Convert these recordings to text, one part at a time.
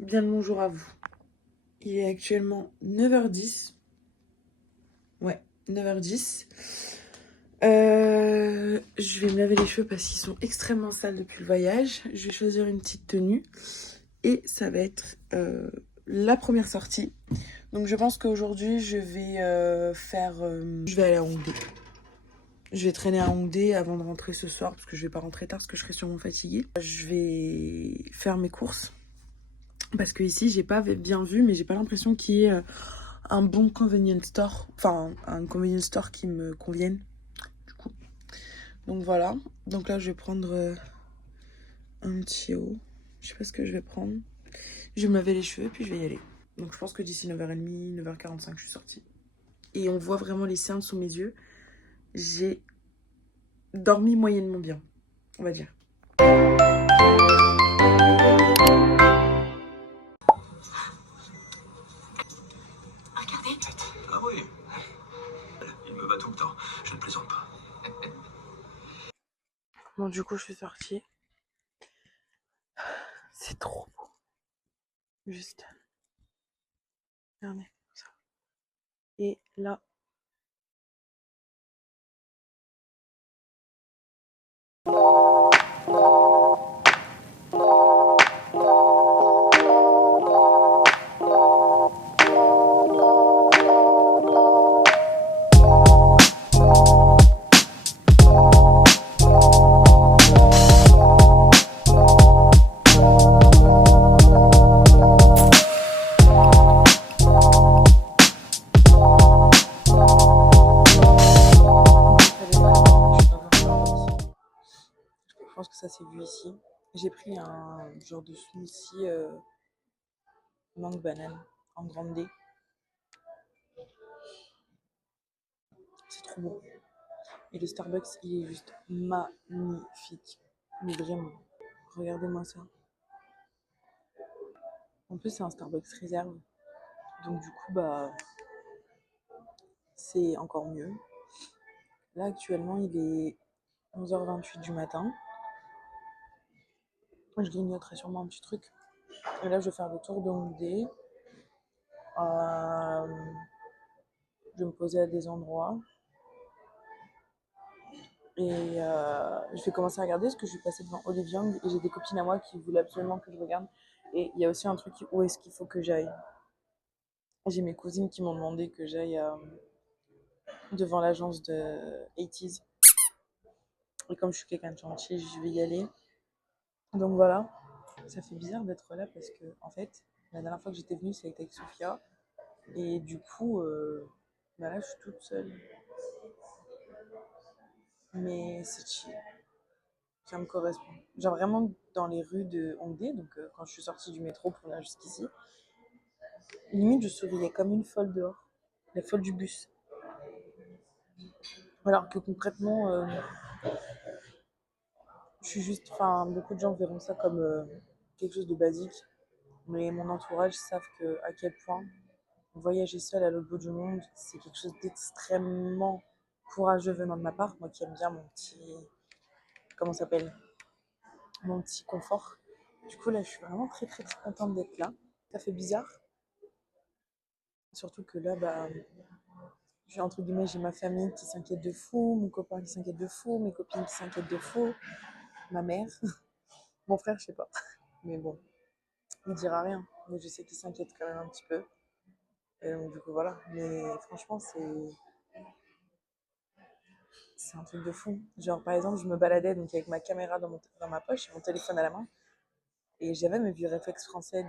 Bien le bonjour à vous. Il est actuellement 9h10. Ouais, 9h10. Je vais me laver les cheveux parce qu'ils sont extrêmement sales depuis le voyage. Je vais choisir une petite tenue. Et ça va être la première sortie. Donc je pense qu'aujourd'hui, je vais je vais aller à Hongdae. Je vais traîner à Hongdae avant de rentrer ce soir parce que je vais pas rentrer tard parce que je serai sûrement fatiguée. Je vais faire mes courses. Parce que ici, j'ai pas bien vu, mais j'ai pas l'impression qu'il y ait un bon convenience store. Enfin, un convenience store qui me convienne, du coup. Donc voilà. Donc là, je vais prendre un petit haut. Je sais pas ce que je vais prendre. Je vais me laver les cheveux, puis je vais y aller. Donc je pense que d'ici 9h30, 9h45, je suis sortie. Et on voit vraiment les cernes sous mes yeux. J'ai dormi moyennement bien, on va dire. Regardez. Ah oui, il me va tout le temps, je ne plaisante pas. Bon, du coup, je suis sortie. C'est trop beau. Juste. Regardez, comme ça. Et là, je pense que ça s'est vu ici. J'ai pris un genre de smoothie mangue banane en grande D. C'est trop bon. Et le Starbucks, il est juste magnifique. Mais vraiment, regardez-moi ça. En plus, c'est un Starbucks réserve. Donc du coup, bah, c'est encore mieux. Là, actuellement, il est 11h28 du matin. Je grignoterai sûrement un petit truc. Et là, je vais faire le tour de Hongdae. Je vais me poser à des endroits. Et je vais commencer à regarder parce que je suis passée devant Olive Young et j'ai des copines à moi qui voulaient absolument que je regarde. Et il y a aussi un truc où est-ce qu'il faut que j'aille. J'ai mes cousines qui m'ont demandé que j'aille devant l'agence de 80s. Et comme je suis quelqu'un de gentil, je vais y aller. Donc voilà, ça fait bizarre d'être là parce que, en fait, la dernière fois que j'étais venue, c'était avec Sophia. Et du coup, bah là, je suis toute seule. Mais c'est chill. Ça me correspond. Genre vraiment dans les rues de Hongdae, donc quand je suis sortie du métro pour venir jusqu'ici, limite je souriais comme une folle dehors. La folle du bus. Alors que concrètement, je suis juste. Enfin, beaucoup de gens verront ça comme quelque chose de basique. Mais mon entourage savent à quel point voyager seul à l'autre bout du monde, c'est quelque chose d'extrêmement courageux venant de ma part. Moi qui aime bien mon petit. Comment ça s'appelle? Mon petit confort. Du coup, là, je suis vraiment très, très, très contente d'être là. Ça fait bizarre. Surtout que là, bah, entre guillemets, j'ai ma famille qui s'inquiète de fou, mon copain qui s'inquiète de fou, mes copines qui s'inquiètent de fou, ma mère, mon frère, je sais pas. Mais bon, il dira rien. Mais je sais qu'il s'inquiète quand même un petit peu. Et donc, du coup, voilà. Mais franchement, c'est un truc de fou. Genre, par exemple, je me baladais donc avec ma caméra dans ma poche et mon téléphone à la main. Et j'avais mes vieux réflexes français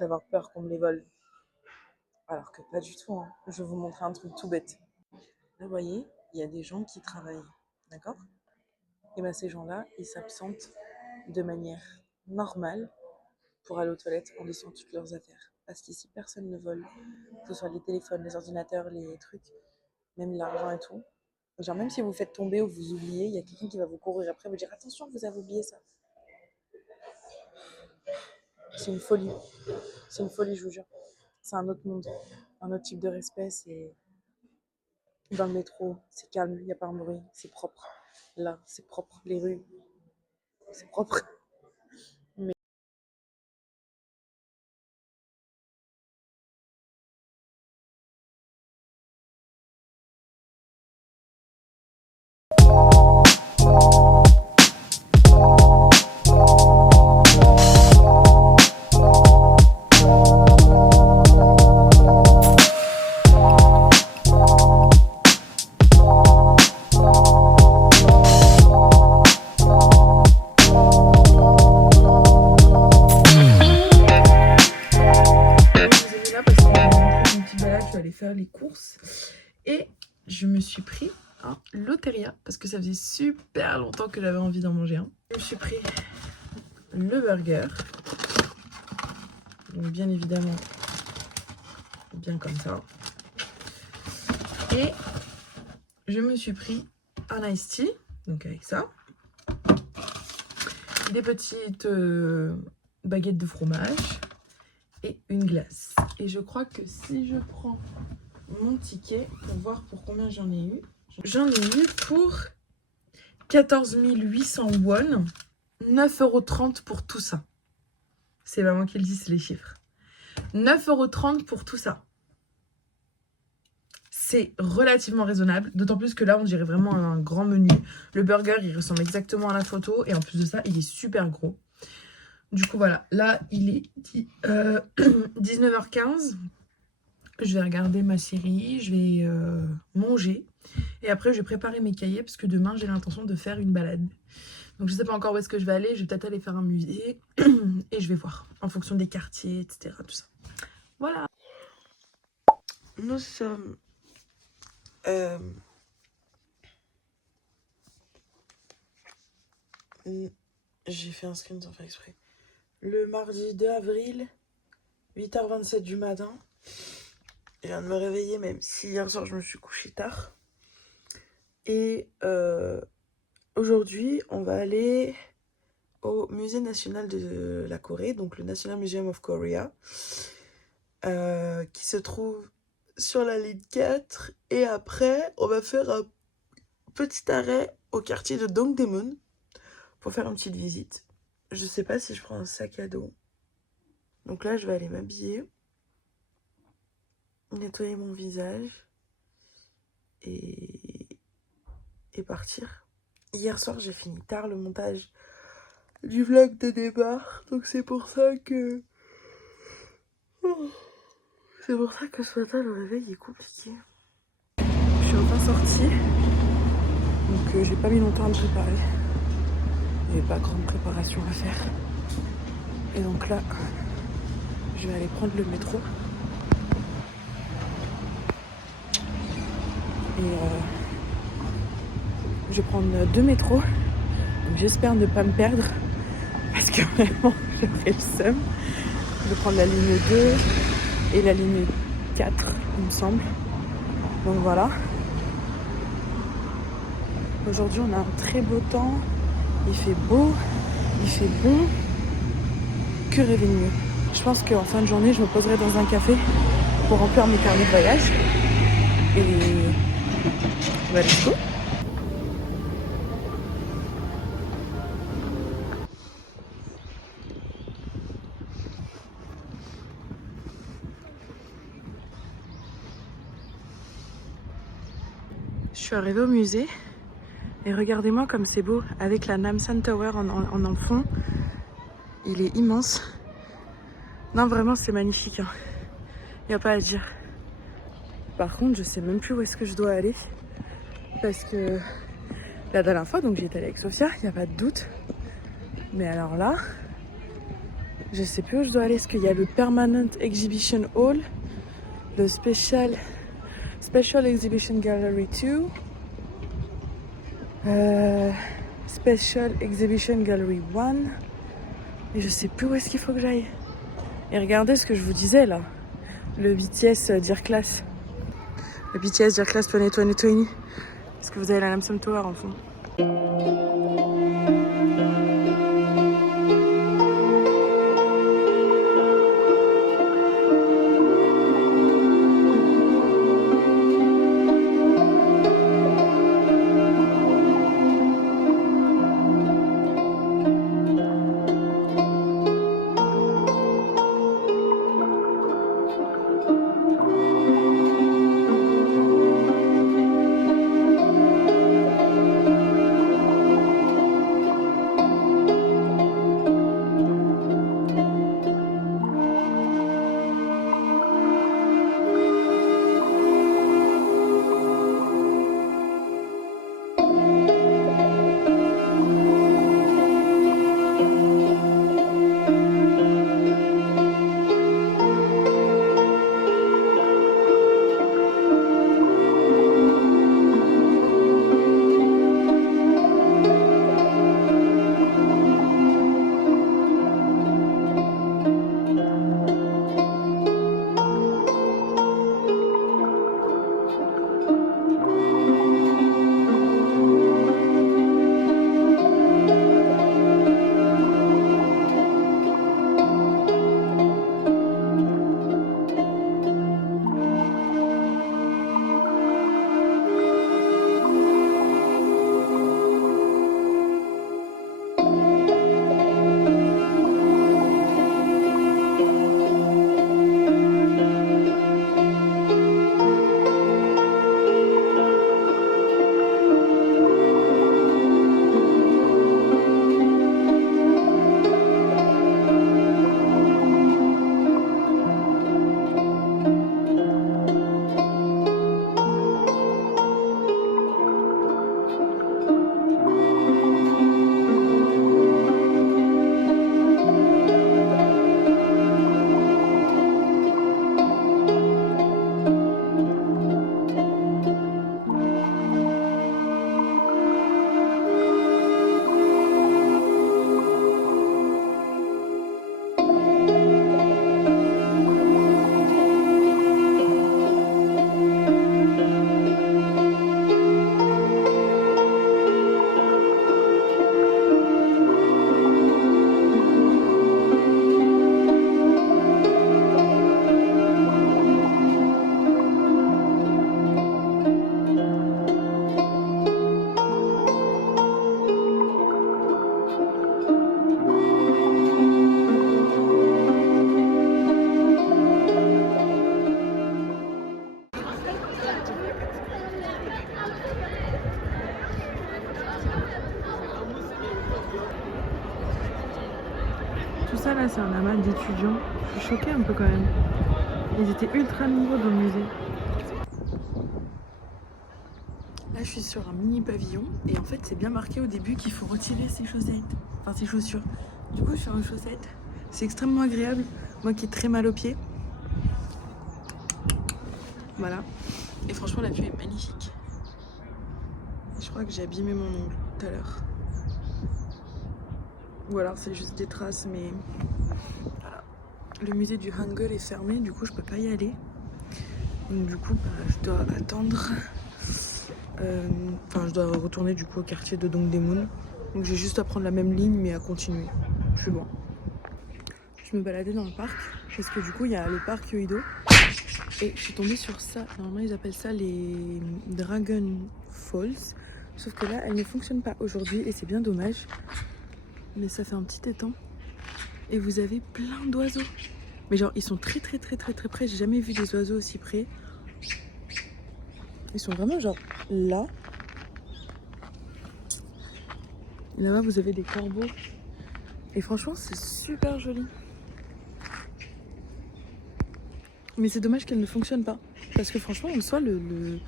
d'avoir peur qu'on me les vole. Alors que pas du tout, hein. Je vais vous montrer un truc tout bête. Là, vous voyez, il y a des gens qui travaillent. D'accord? Et bien ces gens-là, ils s'absentent de manière normale pour aller aux toilettes en laissant toutes leurs affaires. Parce qu'ici, personne ne vole. Que ce soit les téléphones, les ordinateurs, les trucs, même l'argent et tout. Genre même si vous faites tomber ou vous oubliez, il y a quelqu'un qui va vous courir après, vous dire attention, vous avez oublié ça. C'est une folie. C'est une folie, je vous jure. C'est un autre monde, un autre type de respect. C'est dans le métro, c'est calme, il n'y a pas un bruit, c'est propre. Là, c'est propre. Les rues, c'est propre. suis pris un Lotteria parce que ça faisait super longtemps que j'avais envie d'en manger un. Je me suis pris le burger. Donc bien évidemment, bien comme ça. Et je me suis pris un iced tea, donc avec ça. Des petites baguettes de fromage et une glace. Et je crois que si je prends mon ticket pour voir pour combien j'en ai eu pour 14 800 won, 9,30 € pour tout ça. C'est pas moi qui le dis, c'est les chiffres. 9,30 € pour tout ça. C'est relativement raisonnable, d'autant plus que là, on dirait vraiment un grand menu. Le burger, il ressemble exactement à la photo, et en plus de ça, il est super gros. Du coup, voilà, là, il est 19h15. Je vais regarder ma série, je vais manger, et après, je vais préparer mes cahiers, parce que demain, j'ai l'intention de faire une balade. Donc, je ne sais pas encore où est-ce que je vais aller, je vais peut-être aller faire un musée, et je vais voir, en fonction des quartiers, etc., tout ça. Voilà. Nous sommes... J'ai fait un screen sans faire exprès. Le mardi 2 avril, 8h27 du matin. Je viens de me réveiller, même si hier soir je me suis couchée tard. Et aujourd'hui, on va aller au musée national de la Corée, donc le National Museum of Korea, qui se trouve sur la ligne 4. Et après, on va faire un petit arrêt au quartier de Dongdaemun pour faire une petite visite. Je sais pas si je prends un sac à dos. Donc là, je vais aller m'habiller, nettoyer mon visage et partir. Hier soir, j'ai fini tard le montage du vlog de départ. Donc c'est pour ça que... C'est pour ça que ce matin, le réveil est compliqué. Je suis enfin sortie. Donc j'ai pas mis longtemps à me préparer. Il n'y avait pas grande préparation à faire. Et donc là, je vais aller prendre le métro. Et je vais prendre 2 métros. Donc j'espère ne pas me perdre. Parce que vraiment, j'avais le seum. Je vais prendre la ligne 2 et la ligne 4, il me semble. Donc voilà. Aujourd'hui, on a un très beau temps. Il fait beau, il fait bon. Que rêver de mieux. Je pense qu'en fin de journée, je me poserai dans un café pour remplir mes carnets de voyage. Et bah, let's go. Je suis arrivée au musée et regardez-moi comme c'est beau avec la Namsan Tower en fond. Il est immense. Non, vraiment, c'est magnifique. Hein. Y a pas à dire. Par contre, je sais même plus où est-ce que je dois aller. Parce que la dernière fois, donc j'y étais allée avec Sophia, il n'y a pas de doute. Mais alors là, je sais plus où je dois aller. Est-ce qu'il y a le Permanent Exhibition Hall, le Special Exhibition Gallery 2, Special Exhibition Gallery 1. Et je sais plus où est-ce qu'il faut que j'aille. Et regardez ce que je vous disais là. Le BTS Dear Class. Le BTS Dear Class 2020. Est-ce que vous avez la Namsan Tower en fond? Tout ça là, c'est un amas d'étudiants. Je suis choquée un peu quand même. Ils étaient ultra nombreux dans le musée. Là, je suis sur un mini pavillon et en fait, c'est bien marqué au début qu'il faut retirer ses chaussettes, enfin ses chaussures. Du coup, je suis en chaussettes. C'est extrêmement agréable. Moi qui ai très mal aux pieds. Voilà. Et franchement, la vue est magnifique. Je crois que j'ai abîmé mon ongle tout à l'heure. Ou alors c'est juste des traces, mais voilà. Le musée du Hangul est fermé, du coup je peux pas y aller. Donc du coup je dois attendre. Enfin je dois retourner du coup au quartier de Dongdaemun. Donc j'ai juste à prendre la même ligne mais à continuer. Je suis loin. Je me baladais dans le parc parce que du coup il y a le parc Yoido. Et je suis tombée sur ça. Normalement ils appellent ça les Dragon Falls. Sauf que là elles ne fonctionnent pas aujourd'hui et c'est bien dommage. Mais ça fait un petit étang. Et vous avez plein d'oiseaux. Mais genre ils sont très près. J'ai jamais vu des oiseaux aussi près. Ils sont vraiment genre là. Et là-bas vous avez des corbeaux. Et franchement c'est super joli. Mais c'est dommage qu'elle ne fonctionne pas. Parce que franchement en soi le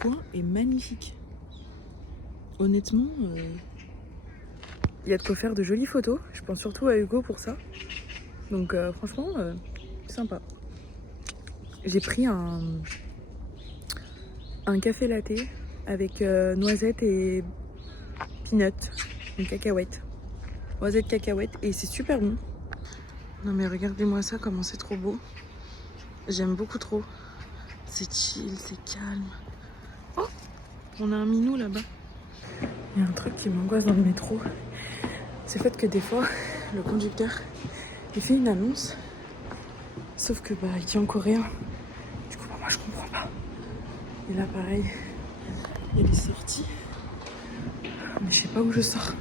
coin est magnifique. Honnêtement, il y a de quoi faire de jolies photos. Je pense surtout à Hugo pour ça. Donc franchement, sympa. J'ai pris un café latte avec noisettes et peanuts, une cacahuète. Noisettes, cacahuètes et c'est super bon. Non mais regardez-moi ça, comment c'est trop beau. J'aime beaucoup trop. C'est chill, c'est calme. Oh, on a un minou là-bas. Il y a un truc qui m'angoisse dans le métro. C'est le fait que des fois, le conducteur, il fait une annonce. Sauf que il dit en coréen. Du coup, moi je comprends pas. Et là pareil, il y a des sorties. Mais je sais pas où je sors.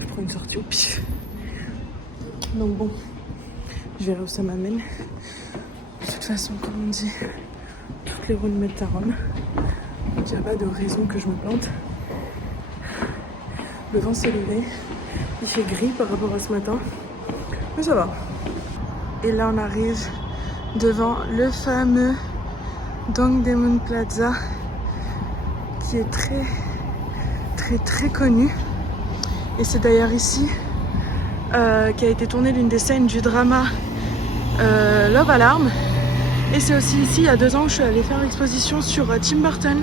Je prends une sortie au pif. Donc bon, je verrai où ça m'amène. De toute façon, comme on dit, toutes les roues ne mettent à Rome. Donc il n'y a pas de raison que je me plante. Le vent s'est levé. Il fait gris par rapport à ce matin. Mais ça va. Et là on arrive devant le fameux Dongdaemun Plaza qui est très connu. Et c'est d'ailleurs ici qu'a été tournée l'une des scènes du drama Love Alarm. Et c'est aussi ici, il y a 2 ans, que je suis allée faire l'exposition sur Tim Burton.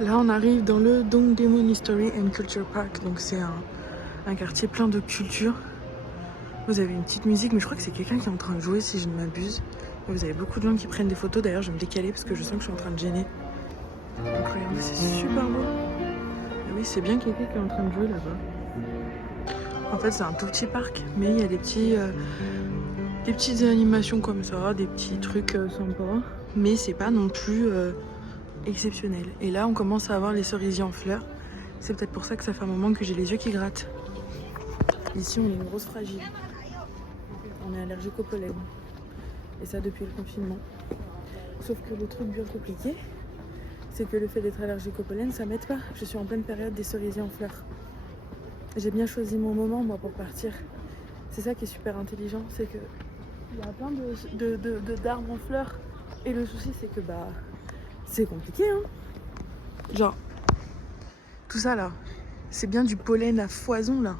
Là, on arrive dans le Dongdaemun History and Culture Park. Donc, c'est un quartier plein de culture. Vous avez une petite musique, mais je crois que c'est quelqu'un qui est en train de jouer, si je ne m'abuse. Vous avez beaucoup de gens qui prennent des photos. D'ailleurs, je vais me décaler parce que je sens que je suis en train de gêner. Donc, regardez, c'est super beau. Ah oui, c'est bien quelqu'un qui est en train de jouer là-bas. En fait, c'est un tout petit parc, mais il y a des petites animations comme ça, des petits trucs sympas. Mais c'est pas non plus exceptionnel. Et là on commence à avoir les cerisiers en fleurs. C'est peut-être pour ça que ça fait un moment que j'ai les yeux qui grattent. Ici on est une grosse fragile. On est allergique au pollen. Et ça depuis le confinement. Sauf que le truc bien compliqué, c'est que le fait d'être allergique au pollen, ça m'aide pas. Je suis en pleine période des cerisiers en fleurs. J'ai bien choisi mon moment moi pour partir. C'est ça qui est super intelligent, c'est que il y a plein d'arbres en fleurs. Et le souci c'est que c'est compliqué, hein. Genre, tout ça là, c'est bien du pollen à foison là.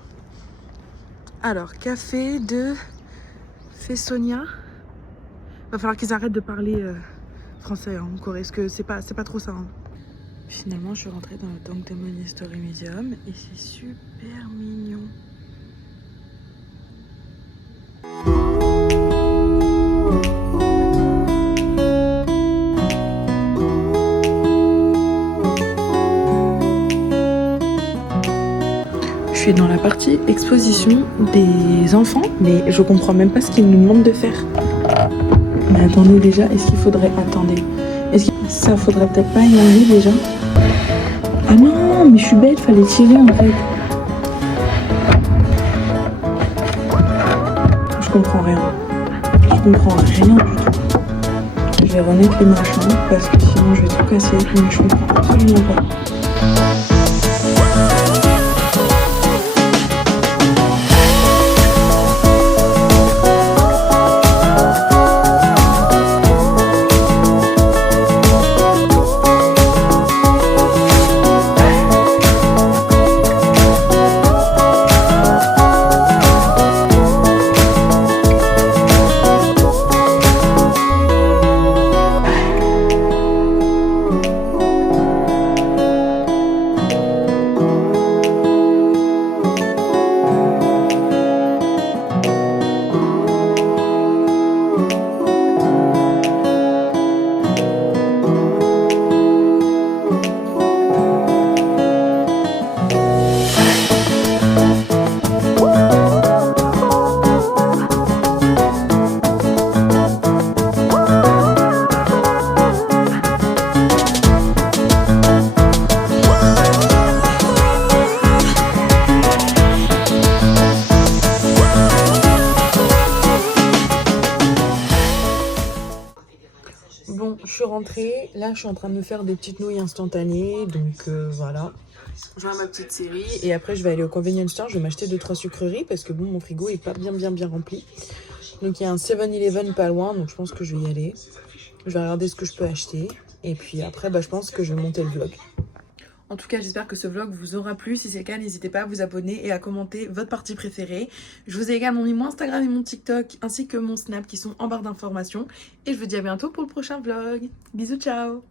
Alors, café de Fessonia. Va falloir qu'ils arrêtent de parler français en Corée, parce que c'est pas trop ça. Hein. Finalement, je suis rentrée dans le Dongdaemun History Museum et c'est super mignon. Je suis dans la partie exposition des enfants, mais je comprends même pas ce qu'ils nous demandent de faire. Mais attendez déjà, est-ce qu'il faudrait... Attendez. Ça faudrait peut-être pas y aller déjà. Ah non, mais je suis bête, fallait tirer en fait. Je comprends rien. Je comprends rien du tout. Je vais remettre les machins parce que sinon je vais tout casser. Mais je comprends absolument pas. Bon, je suis rentrée, là je suis en train de me faire des petites nouilles instantanées, donc voilà. Je vois ma petite série et après je vais aller au convenience store, je vais m'acheter 2-3 sucreries parce que bon, mon frigo est pas bien rempli. Donc il y a un 7-Eleven pas loin, donc je pense que je vais y aller. Je vais regarder ce que je peux acheter et puis après je pense que je vais monter le vlog. En tout cas, j'espère que ce vlog vous aura plu. Si c'est le cas, n'hésitez pas à vous abonner et à commenter votre partie préférée. Je vous ai également mis mon Instagram et mon TikTok ainsi que mon Snap qui sont en barre d'informations. Et je vous dis à bientôt pour le prochain vlog. Bisous, ciao!